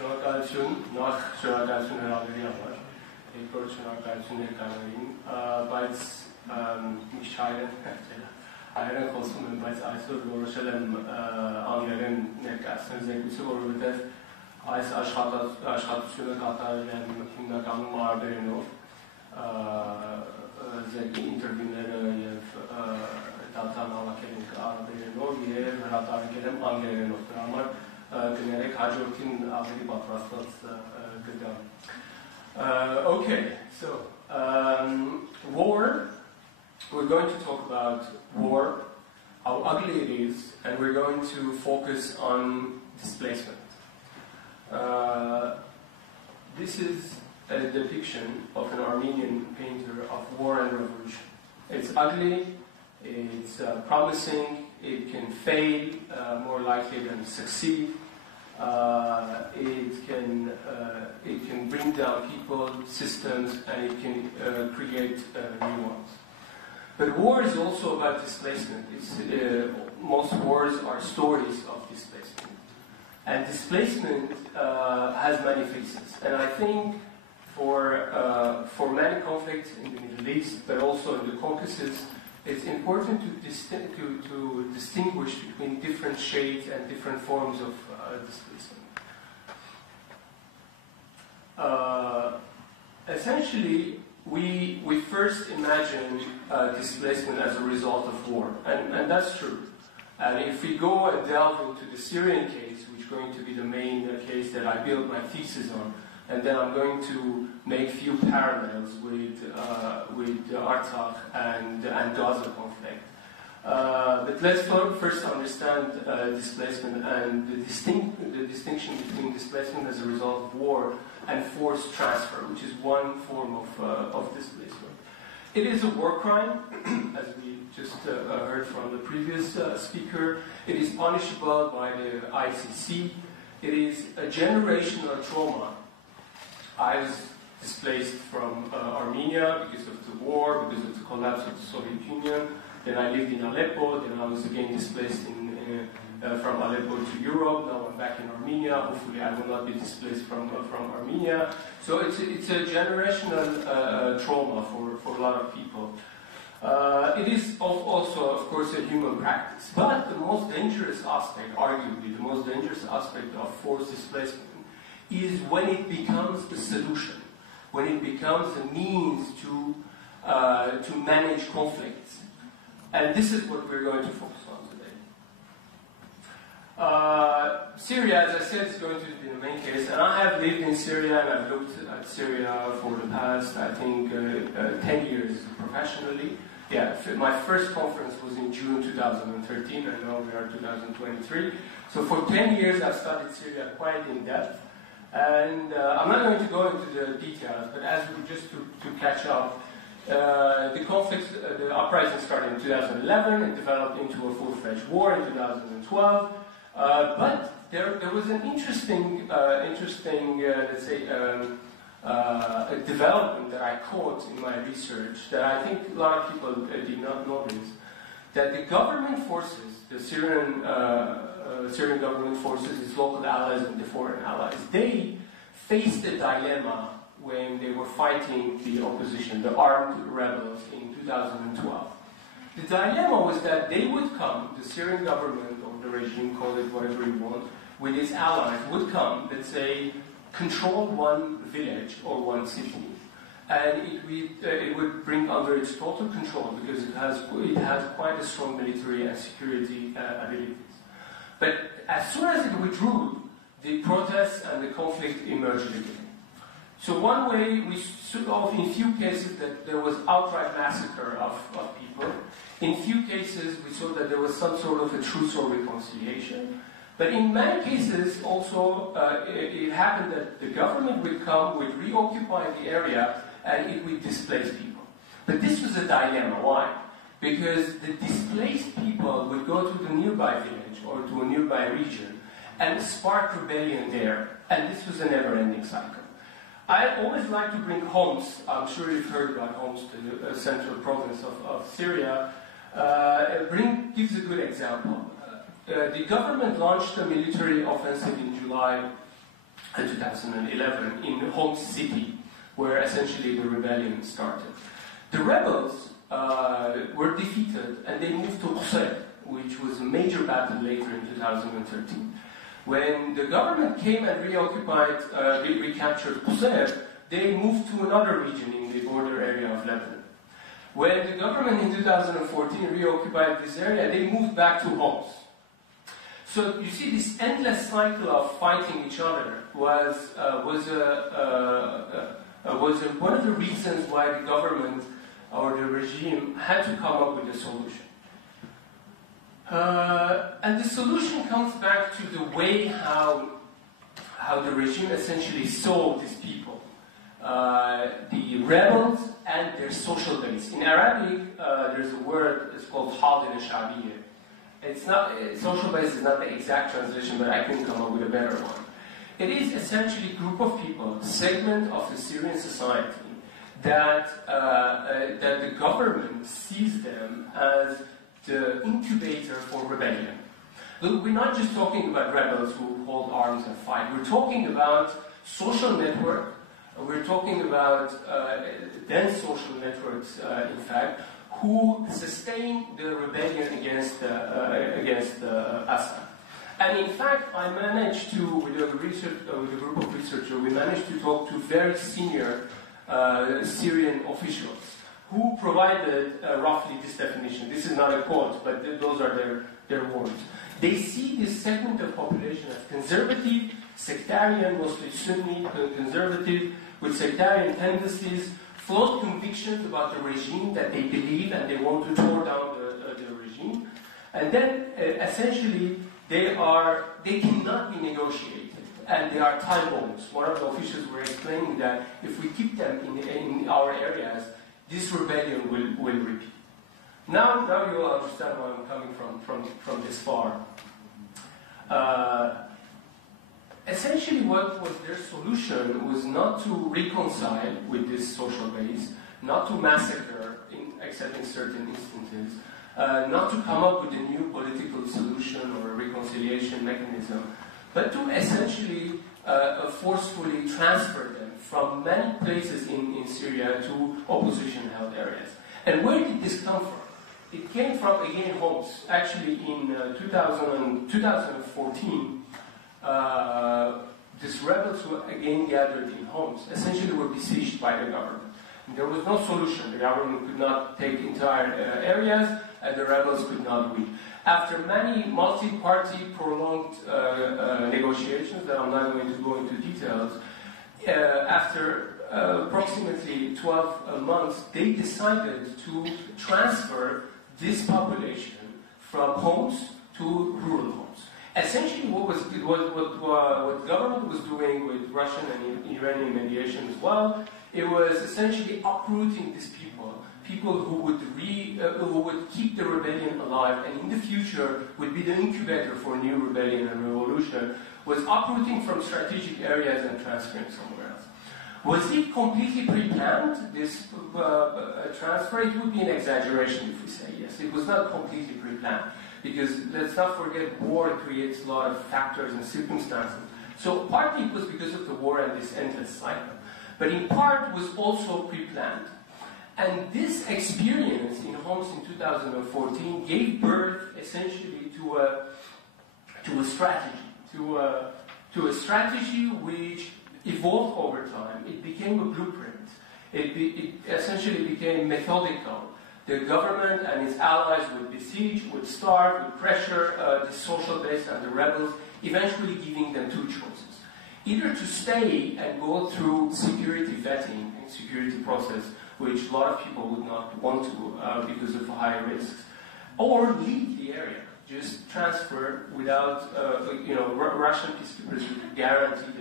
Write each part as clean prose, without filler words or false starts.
Շնորհակալություն, նախ շնորհակալություն հրավերի համար, երկրորդ շնորհակալություն ներկաներին, բայց միշտ հայերեն խոսում եմ, բայց այսօր որոշել եմ անգլերեն ներկայացնել զեկույցը, որովհետև այս աշխատությունը կատարել եմ հիմնականում արաբերենով, զեկի ինտերվյուները և դատան հավաքել ենք արաբերենով և հրատարակել եմ անգլերենով, դրա համար կներեք հաջորդին ավելի պատրաստված կգամ։ Okay, so war, we're going to talk about war, how ugly it is, and we're going to focus on displacement. This is a depiction of an Armenian painter of war and revolution. It's ugly, it's promising, it can fail more likely than succeed. It can bring down people, systems, and it can create new ones. But war is also about displacement. Most wars are stories of displacement. And displacement has many faces. And I think for many conflicts in the Middle East, but also in the Caucasus, it's important to distinguish between different shades and different forms of displacement. Essentially, we first imagine displacement as a result of war, and that's true. And if we go and delve into the Syrian case, which is going to be the main case that I built my thesis on, and then I'm going to make few parallels with the Artsakh and Gaza conflict. But let's first understand displacement and the distinction between displacement as a result of war and forced transfer, which is one form of displacement. It is a war crime, as we just heard from the previous speaker. It is punishable by the ICC. It is a generational trauma. I was displaced from Armenia because of the war, because of the collapse of the Soviet Union. Then I lived in Aleppo. Then I was again displaced from Aleppo to Europe. Now I'm back in Armenia. Hopefully I will not be displaced from Armenia. So it's a generational trauma for a lot of people. It is also, of course, a human practice. But the most dangerous aspect, arguably, the most dangerous aspect of forced displacement is when it becomes a solution, when it becomes a means to manage conflicts. And this is what we're going to focus on today. Syria, as I said, is going to be the main case. And I have lived in Syria, and I've looked at Syria for the past, I think, 10 years professionally. Yeah, my first conference was in June 2013, and now we are 2023. So for 10 years, I've studied Syria quite in depth. And I'm not going to go into the details, but as we just to catch up, the conflict, the uprising started in 2011 and developed into a full-fledged war in 2012. But there was an interesting let's say, a development that I caught in my research that I think a lot of people did not notice, that the government forces, the Syrian government forces, its local allies and the foreign allies, they faced a dilemma when they were fighting the opposition, the armed rebels in 2012. The dilemma was that they would come, the Syrian government or the regime, call it whatever you want, with its allies, would come, let's say, control one village or one city. And it would bring under its total control because it has quite a strong military and security abilities. But as soon as it withdrew, the protests and the conflict emerged again. So one way we saw in few cases that there was outright massacre of people. In few cases we saw that there was some sort of a truce or reconciliation. But in many cases also it happened that the government would come, would reoccupy the area, and it would displace people. But this was a dilemma. Why? Because the displaced people would go to the nearby village or to a nearby region and spark rebellion there. And this was a never-ending cycle. I always like to bring Homs. I'm sure you've heard about Homs, the central province of Syria. Gives a good example. The government launched a military offensive in July 2011 in Homs city, where essentially the rebellion started. The rebels were defeated and they moved to Qusayr, which was a major battle later in 2013. When the government came and recaptured Qusayr, they moved to another region in the border area of Lebanon. When the government in 2014 reoccupied this area, they moved back to Homs. So you see, this endless cycle of fighting each other was one of the reasons why the government or the regime had to come up with a solution. And the solution comes back to the way how the regime essentially saw these people, the rebels and their social base. In Arabic, there's a word, it's called hadin al-shabiyya. It's not, social base is not the exact translation, but I can come up with a better one. It is essentially a group of people, a segment of the Syrian society, that the government sees them as the incubator for rebellion. Look, we're not just talking about rebels who hold arms and fight. We're talking about social network. We're talking about dense social networks, in fact, who sustain the rebellion against Assad. And in fact, I managed to, with a group of researchers, we managed to talk to very senior Syrian officials who provided roughly this definition. This is not a quote, but those are their words. They see this segment of population as conservative, sectarian, mostly Sunni, conservative, with sectarian tendencies, flawed convictions about the regime that they believe and they want to tear down the regime. And then, essentially, they cannot be negotiated, and they are time bombs. One of the officials were explaining that if we keep them in our areas, this rebellion will repeat. Now you will understand where I'm coming from this far. Essentially, what was their solution was not to reconcile with this social base, not to massacre, except in certain instances, not to come up with a new political solution or a reconciliation mechanism, but to essentially forcefully transfer them from many places in Syria to opposition-held areas. And where did this come from? It came from, again, Homs. Actually, in 2014, these rebels who again gathered in Homs essentially were besieged by the government. And there was no solution. The government could not take entire areas, and the rebels could not win. After many multi-party prolonged negotiations that I'm not going to go into details, after approximately 12 months, they decided to transfer this population from Homs to rural Homs. Essentially, what the government was doing with Russian and Iranian mediation as well, it was essentially uprooting these people who would keep the rebellion alive, and in the future would be the incubator for new rebellion and revolution, was uprooting from strategic areas and transferring somewhere else. Was it completely pre-planned, this transfer? It would be an exaggeration if we say yes. It was not completely pre-planned, because let's not forget, war creates a lot of factors and circumstances. So partly it was because of the war and this endless cycle, but in part was also pre-planned. And this experience in Homs in 2014 gave birth essentially to a strategy which evolved over time. It became a blueprint. It essentially became methodical. The government and its allies would besiege, would starve, would pressure the social base and the rebels, eventually giving them two choices. Either to stay and go through security vetting and security process, which a lot of people would not want to because of high risks, or leave the area, just transfer without, Russian peacekeepers would guarantee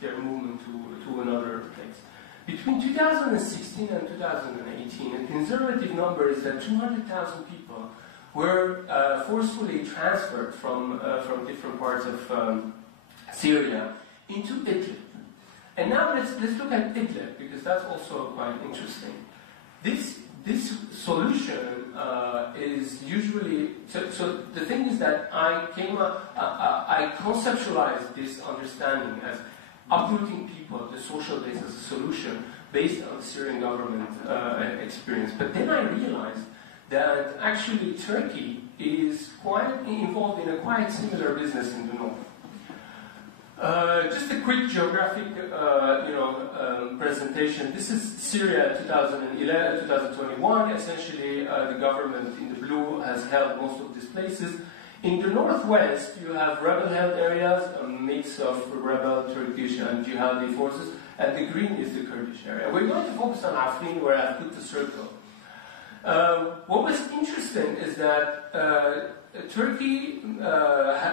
their movement to another place. Between 2016 and 2018, a conservative number is that 200,000 people were forcefully transferred from different parts of Syria into Idlib. And now let's look at Idlib, because that's also quite interesting. This solution is usually, so the thing is that I conceptualized this understanding as uprooting people, the social base as a solution based on the Syrian government experience. But then I realized that actually Turkey is quite involved in a quite similar business in the north. Just a quick geographic, presentation. This is Syria 2021. Essentially, the government in the blue has held most of these places. In the northwest, you have rebel-held areas, a mix of rebel, Turkish, and jihadi forces, and the green is the Kurdish area. We're going to focus on Afrin, where I've put the circle. What was interesting is that Turkey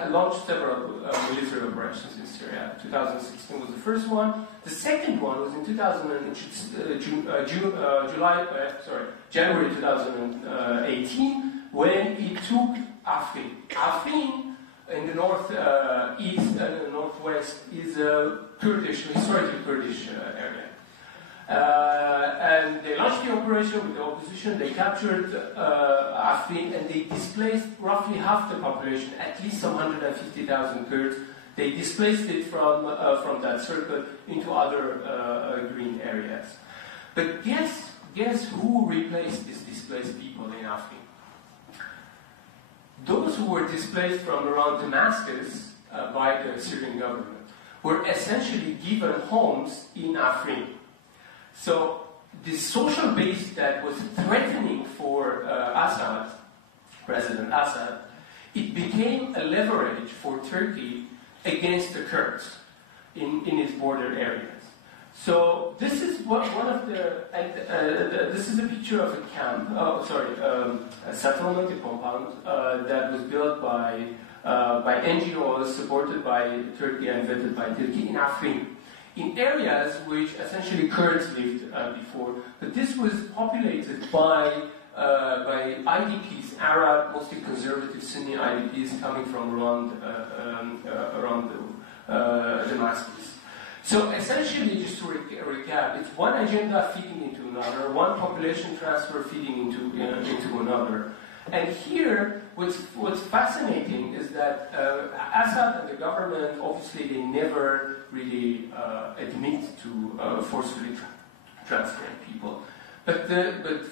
launched several military operations in Syria. 2016 was the first one. The second one was in January 2018, when it took Afrin. Afrin in the northeast and the northwest is a historically Kurdish area. And they launched the operation with the opposition. They captured Afrin, and they displaced roughly half the population, at least some 150,000 Kurds. They displaced it from that circle into other green areas. But guess who replaced these displaced people in Afrin? Those who were displaced from around Damascus by the Syrian government were essentially given homes in Afrin. So the social base that was threatening for President Assad, it became a leverage for Turkey against the Kurds in its border areas. So this is this is a picture of a camp, a settlement, a compound that was built by NGOs supported by Turkey and vetted by Turkey in Afrin, in areas which essentially Kurds lived before, but this was populated by IDPs, Arab, mostly conservative Sunni IDPs coming from around Damascus. So essentially, just to recap, it's one agenda feeding into another, one population transfer feeding into another. And here, what's fascinating is that Assad and the government, obviously, they never really admit to forcefully transferring people. But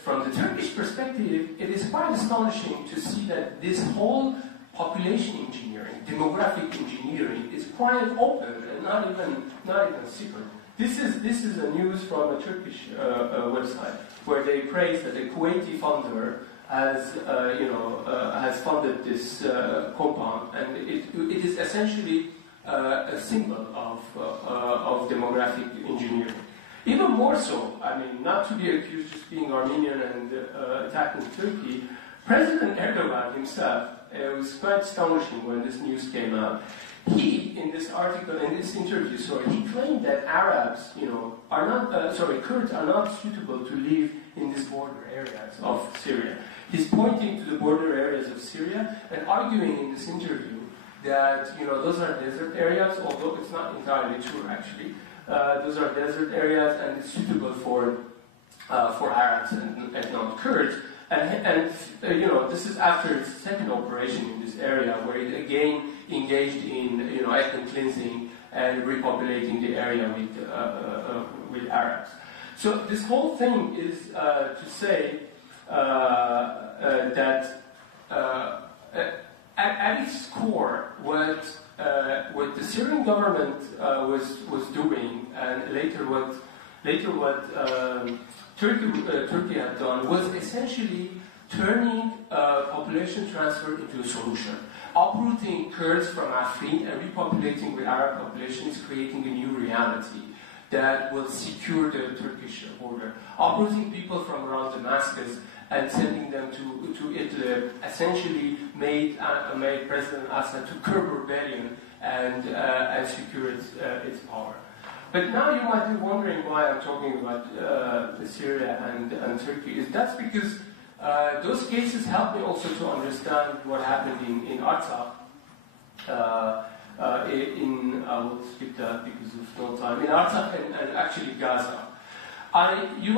from the Turkish perspective, it is quite astonishing to see that this whole population engineering, demographic engineering, is quite open and not even secret. This is a news from a Turkish website where they praise that a Kuwaiti funder has funded this compound, and it is essentially a symbol of demographic engineering. Even more so, I mean, not to be accused just being Armenian and attacking Turkey, President Erdogan himself, it was quite astonishing when this news came out. He, in this article, in this interview, he claimed that Arabs, Kurds are not suitable to live in these border areas of Syria. He's pointing to the border areas of Syria and arguing in this interview that, those are desert areas, although it's not entirely true, actually. Those are desert areas, and it's suitable for Arabs and not Kurds. And this is after its second operation in this area, where it again engaged in ethnic cleansing and repopulating the area with Arabs. So this whole thing is to say that at its core, what the Syrian government was doing, and later what Turkey had done, was essentially turning population transfer into a solution. Uprooting Kurds from Afrin and repopulating with Arab populations, creating a new reality that will secure the Turkish border. Uprooting people from around Damascus and sending them to Idlib essentially made President Assad to curb rebellion and secure its power. But now you might be wondering why I'm talking about Syria and Turkey. That's because those cases help me also to understand what happened in Artsakh. I will skip that because of no time. In Artsakh and actually Gaza. You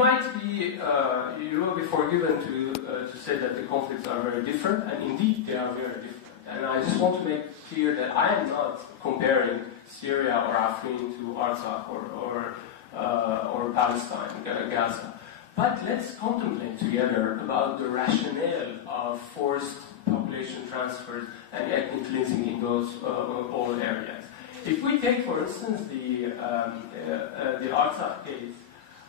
will be forgiven to say that the conflicts are very different, and indeed they are very different. And I just want to make clear that I am not comparing Syria or Afrin to Artsakh or Palestine, Gaza. But let's contemplate together about the rationale of forced population transfers and ethnic cleansing in those all areas. If we take, for instance, the Artsakh case,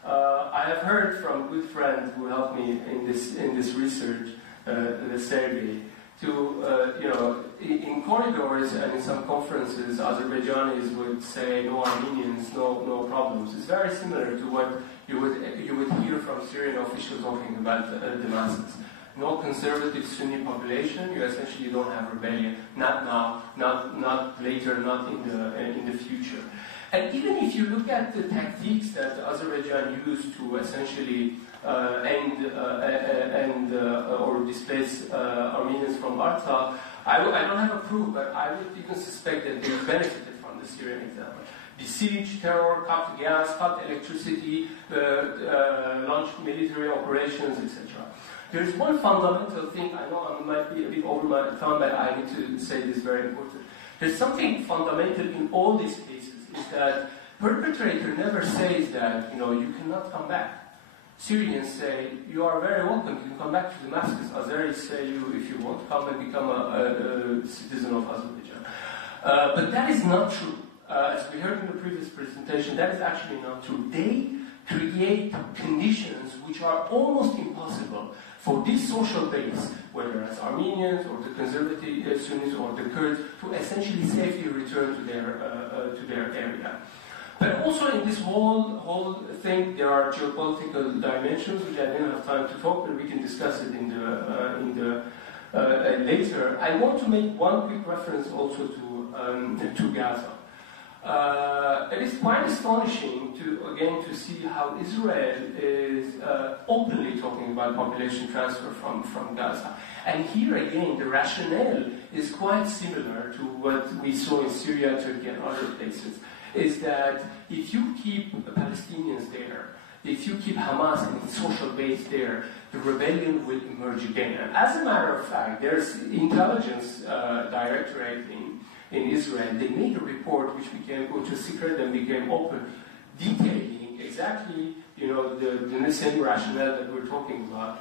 I have heard from good friends who helped me in this research, the survey, to in corridors and in some conferences, Azerbaijanis would say no Armenians, no problems. It's very similar to what you would hear from Syrian officials talking about Damascus. No conservative Sunni population, you essentially don't have rebellion. Not now, not later, not in the future. And even if you look at the tactics that Azerbaijan used to essentially end or displace Armenians from Artsakh, I don't have a proof, but I would even suspect that they benefited from the Syrian example. Besiege, terror, cut gas, cut electricity, launched military operations, etc. There's one fundamental thing, I know I might be a bit over my time, but I need to say this very important. There's something fundamental in all these cases, is that perpetrator never says that, you cannot come back. Syrians say, you are very welcome, you can come back to Damascus. Azeris say, if you want, come and become a citizen of Azerbaijan. But that is not true. As we heard in the previous presentation, that is actually not true. They create conditions which are almost impossible for this social base, whether it's Armenians or the conservative Sunnis or the Kurds, to essentially safely return to their area. But also in this whole thing, there are geopolitical dimensions which I didn't have time to talk, but we can discuss it later. I want to make one quick reference also to Gaza. It is quite astonishing to see how Israel is openly talking about population transfer from Gaza. And here again, the rationale is quite similar to what we saw in Syria, Turkey, and other places. Is that if you keep the Palestinians there, if you keep Hamas and its social base there, the rebellion will emerge again. And as a matter of fact, there's intelligence directorate in Israel. They made a report which was secret and became open, detailing exactly the same rationale that we're talking about,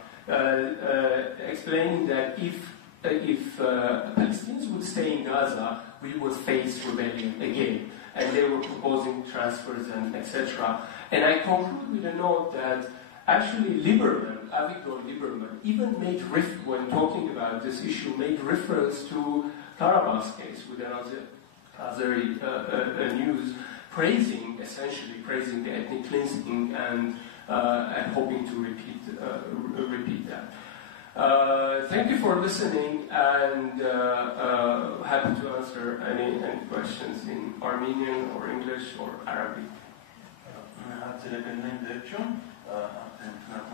explaining that if Palestinians would stay in Gaza, we would face rebellion again. And they were proposing transfers and etc. And I conclude with a note that actually Avigdor Lieberman, even when talking about this issue, made reference to Karabas case with an Azeri news, essentially praising the ethnic cleansing and hoping to repeat that. Thank you for listening, and happy to answer any questions in Armenian or English or Arabic.